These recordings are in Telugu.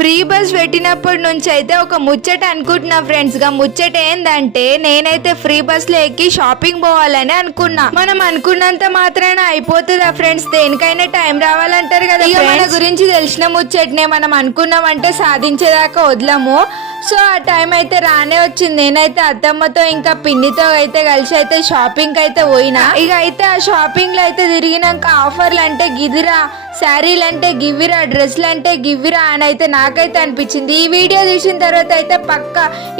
ఫ్రీ బస్ పెట్టినప్పటి నుంచి అయితే ఒక ముచ్చట అనుకుంటున్నా ఫ్రెండ్స్ గా. ముచ్చట ఏందంటే నేనైతే ఫ్రీ బస్ లో ఎక్కి షాపింగ్ పోవాలని అనుకున్నా. మనం అనుకున్నంత మాత్రాన అయిపోతుందా ఫ్రెండ్స్? దేనికైనా టైం రావాలంటారు కదా. మన గురించి తెలిసిన ముచ్చటనే మనం అనుకున్నామంటే సాధించేదాకా వదలము. సో ఆ టైం అయితే రానే వచ్చింది. నేనైతే అత్తమ్మతో ఇంకా పిన్నితో అయితే కలిసి అయితే షాపింగ్ అయితే పోయినా. ఇక అయితే ఆ షాపింగ్ లో అయితే తిరిగినాక ఆఫర్లు అంటే గిదిరా, శారీలు అంటే గివ్విరా, డ్రెస్లు అంటే గివ్విరా అని అయితే నాకైతే అనిపించింది. ఈ వీడియో చూసిన తర్వాత అయితే పక్క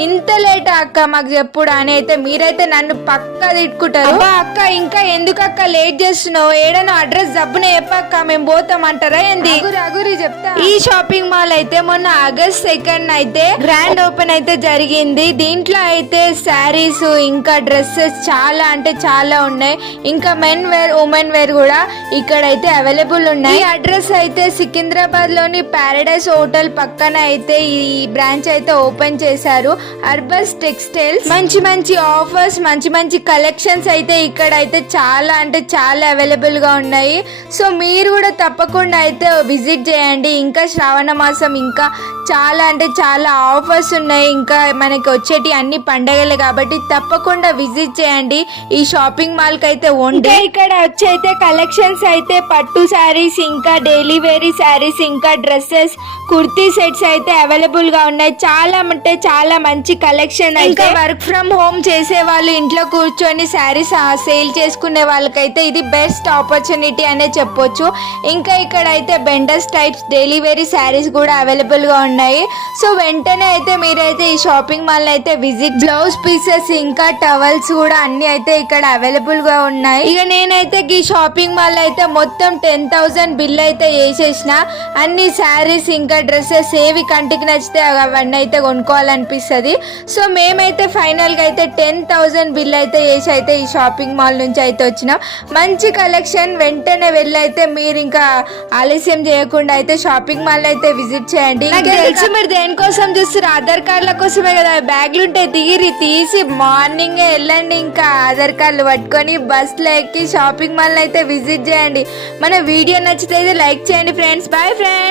ఇంత లేట్ అక్క మాకు చెప్పుడు అని అయితే మీరైతే నన్ను పక్క తిట్టుకుంటారు. అక్క ఇంకా ఎందుకు అక్క లేట్ చేస్తున్నావు? ఏడనో అడ్రస్ జబ్బున చెప్పక్క, మేము పోతామంటారా ఏంది? అగురి చెప్తా. ఈ షాపింగ్ మాల్ అయితే మొన్న ఆగస్ట్ 2 అయితే గ్రాండ్ ఓపెన్ అయితే జరిగింది. దీంట్లో అయితే శారీస్ ఇంకా డ్రెస్సెస్ చాలా అంటే చాలా ఉన్నాయి. ఇంకా మెన్ వేర్, ఉమెన్ వేర్ కూడా ఇక్కడైతే అవైలబుల్ ఉన్నాయి. ఈ అడ్రస్ అయితే సికింద్రాబాద్ లోని పారడైస్ హోటల్ పక్కన అయితే ఈ బ్రాంచ్ అయితే ఓపెన్ చేశారు. అర్బస్ టెక్స్టైల్స్. మంచి మంచి ఆఫర్స్, మంచి మంచి కలెక్షన్స్ అయితే ఇక్కడ అయితే చాలా అంటే చాలా అవైలబుల్ గా ఉన్నాయి. సో మీరు కూడా తప్పకుండా అయితే విజిట్ చేయండి. ఇంకా శ్రావణ మాసం ఇంకా చాలా అంటే చాలా ఆఫర్స్ ఉన్నాయి. ఇంకా మనకి వచ్చేటి అన్ని పండగలే కాబట్టి తప్పకుండా విజిట్ చేయండి ఈ షాపింగ్ మాల్ కి అయితే. ఉంటే ఇక్కడ వచ్చి అయితే కలెక్షన్స్ అయితే పట్టు శారీస్, ఇంకా డైలీ వేర్ శారీస్, ఇంకా డ్రెస్సెస్, కుర్తీ సెట్స్ అయితే అవైలబుల్ గా ఉన్నాయి. చాలా అంటే చాలా మంచి కలెక్షన్. ఇంకా వర్క్ ఫ్రమ్ హోమ్ చేసే వాళ్ళు, ఇంట్లో కూర్చొని శారీస్ సేల్ చేసుకునే వాళ్ళకైతే ఇది బెస్ట్ ఆపర్చునిటీ అనే చెప్పొచ్చు. ఇంకా ఇక్కడ అయితే బెండర్స్ టైప్స్ డైలీ వేర్ శారీస్ కూడా అవైలబుల్ గా ఉన్నాయి. సో వెంటనే అయితే మీరైతే ఈ షాపింగ్ మాల్ అయితే విజిట్. బ్లౌజ్ పీసెస్ ఇంకా టవల్స్ కూడా అన్ని అయితే ఇక్కడ అవైలబుల్ గా ఉన్నాయి. ఇక నేనైతే ఈ షాపింగ్ మాల్ అయితే మొత్తం 10,000 బిల్ అయితే వేసేసిన. అన్ని శారీస్ ఇంకా డ్రెస్సెస్ ఏవి కంటికి నచ్చితే అవన్నీ అయితే కొనుక్కోవాలనిపిస్తుంది. సో మేమైతే ఫైనల్ గా అయితే 10,000 బిల్ అయితే వేసి అయితే ఈ షాపింగ్ మాల్ నుంచి అయితే వచ్చినాం. మంచి కలెక్షన్. వెంటనే వెళ్ళి అయితే మీరు ఇంకా ఆలస్యం చేయకుండా అయితే షాపింగ్ మాల్ అయితే విజిట్ చేయండి. నాకు తెలిసి మీరు దేనికోసం చూస్తారు? ఆధార్ కార్డుల కోసమే కదా. బ్యాగ్లు ఉంటే తీసి మార్నింగ్ వెళ్ళండి. ఇంకా ఆధార్ కార్డులు పట్టుకొని బస్లో ఎక్కి షాపింగ్ మాల్ అయితే విజిట్ చేయండి. మన వీడియో నచ్చితే అయితే లైక్ చేయండి ఫ్రెండ్స్. Bye friends.